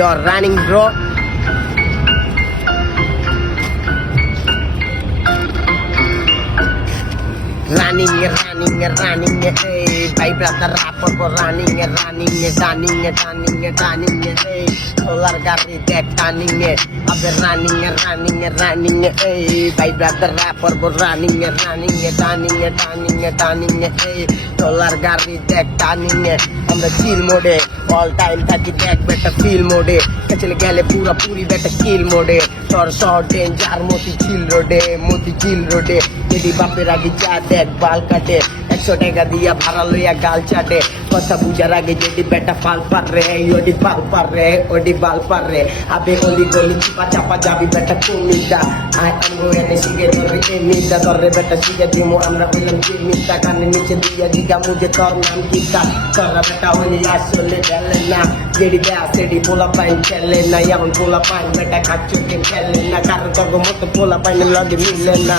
You're running, bro. Running, hey, by brother rapper for running, hey, solar gari deck turning, abe running, hey, by brother rapper for running, hey, solar gari deck turning, আমরা chill mode, all time থাকি দেখ বেটা feel mode, কাছলে গেলে পুরা পুরি বেটা kill mode, তোর শহর danger মতি chill road, এডি বাপের আগে যা দেখ বাল কাটে 100 টাকা দিয়া ভাড়া লইয়া গাল চাটে কথা বুঝার আগে যেটি বেটা ফাল পারে ওডি বাল পারে আবে অলি গলি চিপা চাপা যাবি বেটা কুমিদা আই আমগো এনে শিখে ধরে এমিদা ধরে বেটা শিখে দিমু আমরা হইলাম জিমিদা কানে নিচে দিয়া দিগা মুঝে তোর নাম কিতা তোরা বেটা হইলি আসলে গেলে না যেডি দেয়া সেডি পোলা পাইন খেলে না এমন পোলা পাইন বেটা খাচ্ছ খেলে না কারণ তোর মতো পোলা পাইন লগে মিলে না